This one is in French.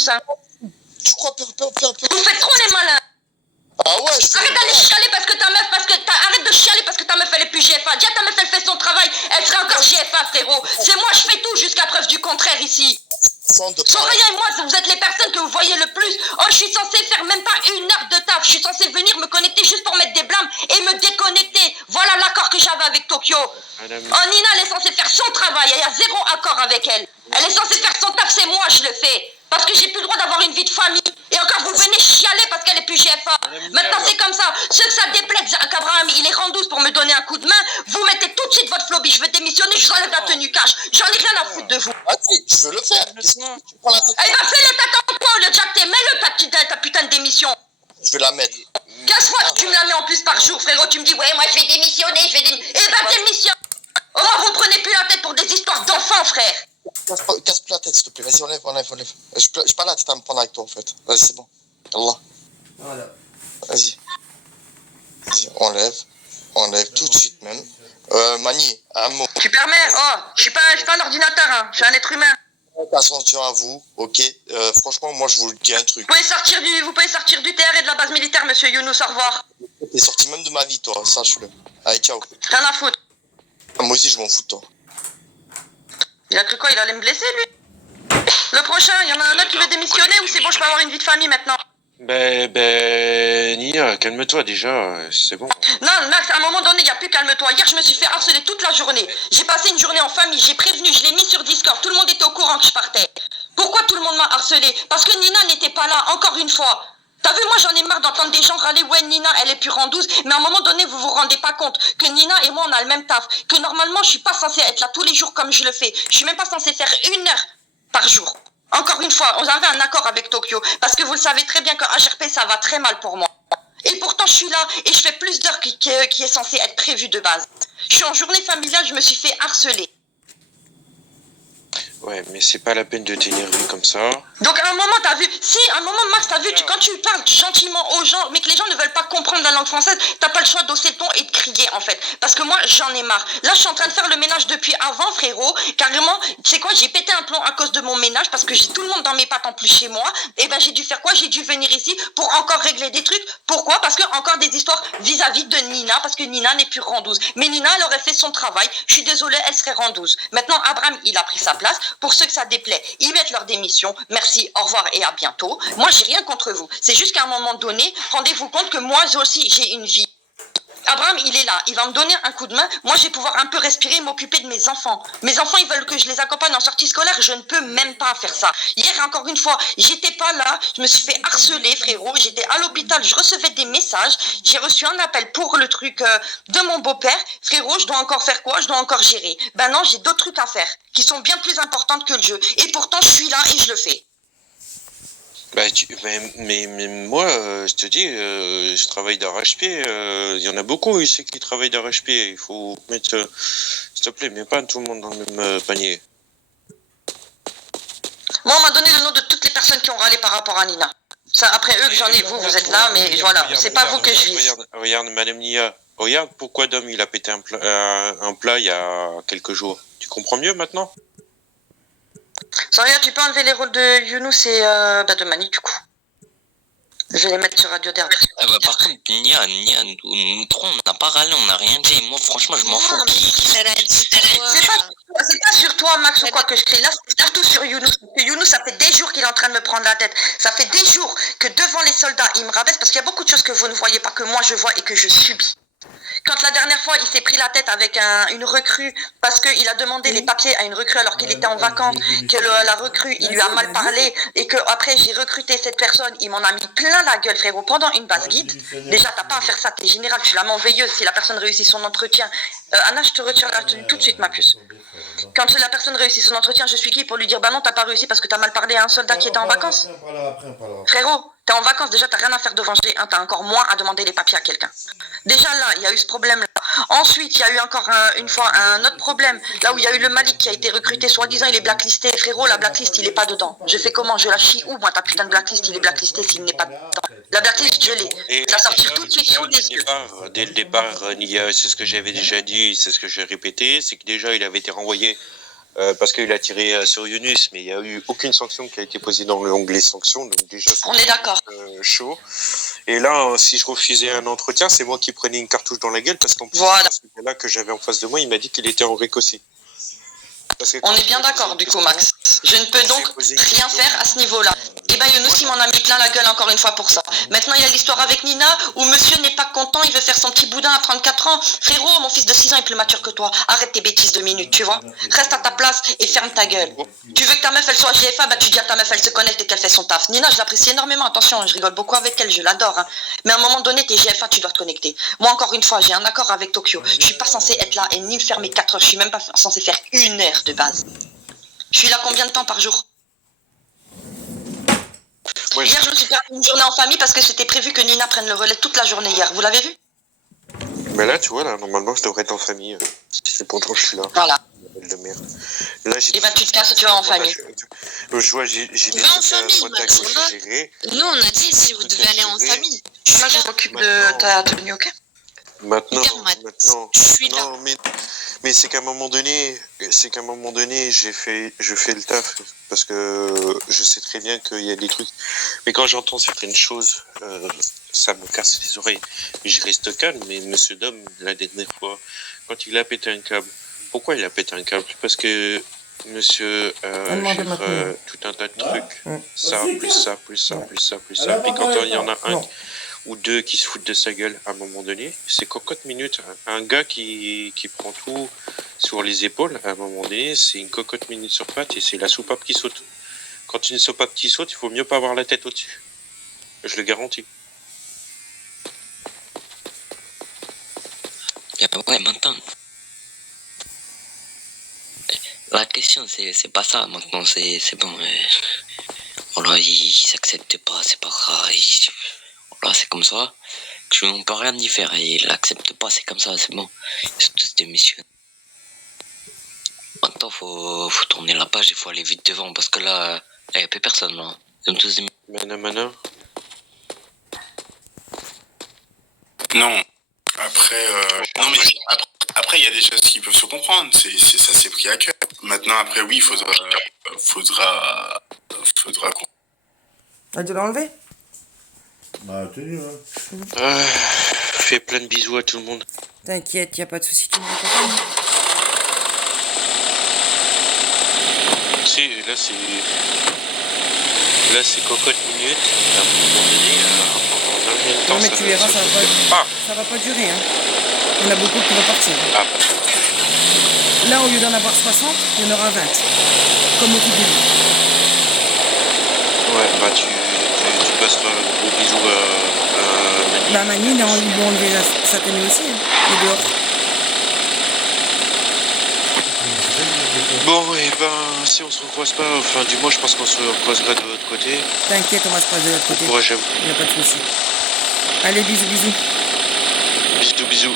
tous, hein. Tu crois Vous faites trop les malins. Ah ouais, je fais. Arrête d'aller chialer parce que ta meuf, arrête de chialer parce que ta meuf elle est plus GFA. Dis à ta meuf elle fait son travail, elle serait encore GFA, frérot. C'est moi, je fais tout jusqu'à preuve du contraire ici. Soraya et moi, vous êtes les personnes que vous voyez le plus. Oh, je suis censée faire même pas 1 heure de taf. Je suis censée venir me connecter juste pour mettre des blâmes et me déconnecter. Voilà l'accord que j'avais avec Tokyo. Oh, Nina, elle est censée faire son travail. Il y a 0 accord avec elle. Elle est censée faire son taf, c'est moi, je le fais. Parce que j'ai plus le droit d'avoir une vie de famille. Et encore, vous venez chialer parce qu'elle est plus GFA. Maintenant, c'est comme ça. Ceux que ça déplaît qu'Abraham, il est rend 12 pour me donner un coup de main, vous mettez tout de suite votre flobby. Je veux démissionner, je vous enlève la tenue cash. J'en ai rien à foutre de vous. Ah si, je veux le faire. Qu'est-ce que tu prends la tête? Eh ben, fais-le t'attends quoi, le Jack, mets-le ta putain de démission. Je vais la mettre. 15 fois que tu me la mets en plus par jour, frérot. Tu me dis, ouais, moi, je vais démissionner, Eh ben, démissionne. Au moins, vous me prenez plus la tête pour des histoires d'enfants, frère. Casse plus la tête, s'il te plaît. Vas-y, enlève. J'ai pas la tête à me prendre avec toi, en fait. Vas-y, c'est bon. Allah. Voilà. Vas-y, enlève tout de suite même. Mani, un mot. Tu permets? Oh, je suis pas un ordinateur, hein. Je suis un être humain. Attention à vous, ok. Franchement, moi, je vous dis un truc. Vous pouvez sortir du TR et de la base militaire, monsieur Younous, au revoir. T'es sorti même de ma vie, toi, sache-le. Allez, ciao. Rien à foutre. Moi aussi, je m'en fous de toi. Il a cru quoi? Il allait me blesser, lui? Le prochain, il y en a un autre qui veut démissionner ou c'est bon, je peux avoir une vie de famille maintenant? Nia, calme-toi déjà, c'est bon. Non, Max, à un moment donné, il n'y a plus calme-toi. Hier, je me suis fait harceler toute la journée. J'ai passé une journée en famille, j'ai prévenu, je l'ai mis sur Discord. Tout le monde était au courant que je partais. Pourquoi tout le monde m'a harcelé? Parce que Nina n'était pas là, encore une fois. T'as vu, moi j'en ai marre d'entendre des gens râler, ouais Nina elle est plus en 12, mais à un moment donné vous vous rendez pas compte que Nina et moi on a le même taf, que normalement je suis pas censée être là tous les jours comme je le fais, je suis même pas censée faire 1 heure par jour. Encore une fois, on avait un accord avec Tokyo, parce que vous le savez très bien que HRP ça va très mal pour moi. Et pourtant je suis là et je fais plus d'heures qui est censé être prévu de base. Je suis en journée familiale, je me suis fait harceler. Ouais, mais c'est pas la peine de t'énerver comme ça. Donc à un moment, t'as vu, Max, t'as vu, quand tu parles gentiment aux gens, mais que les gens ne veulent pas comprendre la langue française, t'as pas le choix d'hausser le ton et de crier, en fait. Parce que moi, j'en ai marre. Là, je suis en train de faire le ménage depuis avant, frérot. Carrément, tu sais quoi, j'ai pété un plomb à cause de mon ménage, parce que j'ai tout le monde dans mes pattes en plus chez moi. Et ben, j'ai dû faire quoi? J'ai dû venir ici pour encore régler des trucs. Pourquoi? Parce que encore des histoires vis-à-vis de Nina, parce que Nina n'est plus rang 12. Mais Nina, elle aurait fait son travail. Je suis désolée, elle serait rang 12. Maintenant, Abraham, il a pris sa place. Pour ceux que ça déplaît, ils mettent leur démission. Merci, au revoir et à bientôt. Moi, j'ai rien contre vous. C'est juste qu'à un moment donné, rendez-vous compte que moi aussi, j'ai une vie. Abraham, il est là, il va me donner un coup de main. Moi, je vais pouvoir un peu respirer, m'occuper de mes enfants. Mes enfants, ils veulent que je les accompagne en sortie scolaire. Je ne peux même pas faire ça. Hier, encore une fois, j'étais pas là. Je me suis fait harceler, frérot. J'étais à l'hôpital, je recevais des messages. J'ai reçu un appel pour le truc de mon beau-père. Frérot, je dois encore faire quoi? Je dois encore gérer. Ben non, j'ai d'autres trucs à faire qui sont bien plus importantes que le jeu. Et pourtant, je suis là et je le fais. Mais moi, je te dis, je travaille d'arrache-pied. Il y en a beaucoup ici qui travaillent d'arrache-pied. Il faut mettre, s'il te plaît, mets pas tout le monde dans le même panier. Moi, on m'a donné le nom de toutes les personnes qui ont râlé par rapport à Nina. Ça, après eux que j'en ai, vous êtes là, mais voilà, c'est pas vous que je vise. Regarde, Madame Nia, regarde pourquoi Dom il a pété un plat il y a quelques jours. Tu comprends mieux maintenant? Soria, tu peux enlever les rôles de Younous et de Mani, du coup. Je vais les mettre sur Radio Derby. Par contre, Nia, nous trois, on n'a pas râlé, on n'a rien dit. Moi, franchement, je m'en fous. C'est pas sur toi, Max, ou quoi que je crie. Là, c'est surtout sur Younous. Parce que Younous, ça fait des jours qu'il est en train de me prendre la tête. Ça fait des jours que devant les soldats, il me rabaisse parce qu'il y a beaucoup de choses que vous ne voyez pas, que moi je vois et que je subis. Quand la dernière fois, il s'est pris la tête avec une recrue parce qu'il a demandé les papiers à une recrue alors qu'il était en vacances, que la recrue, il lui a mal parlé et que après j'ai recruté cette personne, il m'en a mis plein la gueule, frérot, pendant une base guide. Déjà, t'as pas à faire ça, t'es général, tu la mens veilleuse si la personne réussit son entretien. Anna, je te retire la tenue tout de suite, ma puce. Quand la personne réussit son entretien, je suis qui pour lui dire bah non, t'as pas réussi parce que t'as mal parlé à un soldat qui était en vacances? Frérot, t'es en vacances, déjà t'as rien à faire devant G1, t'as encore moins à demander les papiers à quelqu'un. Déjà là, il y a eu ce problème-là. Ensuite, il y a eu encore une fois un autre problème, là où il y a eu le Malik qui a été recruté, soi-disant il est blacklisté. Frérot, la blacklist, il est pas dedans. Je fais comment? Je la chie où, moi, ta putain de blacklist, il est blacklisté s'il n'est pas dedans. La blacklist, je l'ai. Ça sortir tout de suite sous les yeux. Dès le départ, Nia, c'est ce que j'avais déjà dit, c'est ce que j'ai répété, c'est que déjà il avait été renvoyé parce qu'il a tiré sur Yunus, mais il n'y a eu aucune sanction qui a été posée dans l'onglet sanctions, donc déjà On est d'accord. chaud. Et là, si je refusais un entretien, c'est moi qui prenais une cartouche dans la gueule, parce qu'en plus, Voilà. ce gars-là que j'avais en face de moi, il m'a dit qu'il était en REC aussi. On est bien d'accord du coup, Max. Je ne peux donc rien faire à ce niveau-là. Et ben Younous, il m'en a mis plein la gueule encore une fois pour ça. Maintenant, il y a l'histoire avec Nina où monsieur n'est pas content, il veut faire son petit boudin à 34 ans. Frérot, mon fils de 6 ans est plus mature que toi. Arrête tes bêtises 2 minutes, tu vois. Reste à ta place et ferme ta gueule. Tu veux que ta meuf, elle soit GFA, bah tu dis à ta meuf, elle se connecte et qu'elle fait son taf. Nina, je l'apprécie énormément, attention, je rigole beaucoup avec elle, je l'adore. Hein. Mais à un moment donné, t'es GFA, tu dois te connecter. Moi, encore une fois, j'ai un accord avec Tokyo. Je suis pas censé être là et ni me faire mes 4 heures. Je suis même pas censé faire 1 heure de base. Je suis là combien de temps par jour? Moi, Hier, je me suis perdu une journée en famille parce que c'était prévu que Nina prenne le relais toute la journée hier. Vous l'avez vu? Mais là, tu vois, là, normalement, je devrais être en famille. Et pourtant, je suis là. Voilà. De merde. Là, j'ai Et ben tu te casses, tu vas en famille. Je vois, j'ai des Va en trucs à famille, droite à Max, gauche on a- à gérer. Nous, on a dit si vous devez aller en famille. Moi, je m'occupe de ta tenue, ok? Maintenant, Regarde, Max, maintenant. je suis là. Non, mais c'est qu'à un moment donné, je fais le taf parce que je sais très bien qu'il y a des trucs. Mais quand j'entends certaines choses, ça me casse les oreilles. Je reste calme, mais Monsieur Dom, la dernière fois, quand il a pété un câble, pourquoi il a pété un câble? Parce que Monsieur gère tout un tas de trucs. Ça, plus ça, plus ça, plus ça, plus ça. Puis quand il y en a un ou deux qui se foutent de sa gueule à un moment donné, c'est cocotte minute. Un gars qui prend tout sur les épaules, à un moment donné, c'est une cocotte minute sur patte et c'est la soupape qui saute. Quand une soupape qui saute, il faut mieux pas avoir la tête au-dessus. Je le garantis. Ouais, maintenant. La question, c'est pas ça. Maintenant, c'est bon. Voilà, ils s'acceptent pas, c'est pas grave. Voilà, c'est comme ça. On peut rien y faire. Et ils l'acceptent pas, c'est comme ça, c'est bon. Ils sont tous des messieurs. Maintenant, faut tourner la page, il faut aller vite devant. Parce que là, il n'y a plus personne, là. Ils sont tous des Mana. Non. Après, non mais après il y a des choses qui peuvent se comprendre. Ça s'est pris à cœur. Maintenant après oui, faudra qu'on. Ah, tu l'as enlevé? Bah, tenue, hein. Fais plein de bisous à tout le monde. T'inquiète, y a pas de souci, tu me raccompagnes. Si, là c'est cocotte minute. À un moment donné, pendant combien de temps Non, mais tu verras, ça va pas durer. Hein. Il y en a beaucoup qui vont partir. Ah. Là, au lieu d'en avoir 60, il y en aura 20. Comme au tout début. Ouais, bah tu passeras un gros bisou à Bah, Manu, ils vont enlever sa tenue aussi. Hein. Il est dehors. Bon, et ben, si on se recroise pas, enfin, du moins, je pense qu'on se recroisera de l'autre côté. T'inquiète, on va se passer de l'autre côté. Courage à vous. Il n'y a pas de souci. Allez, bisous. Bisous.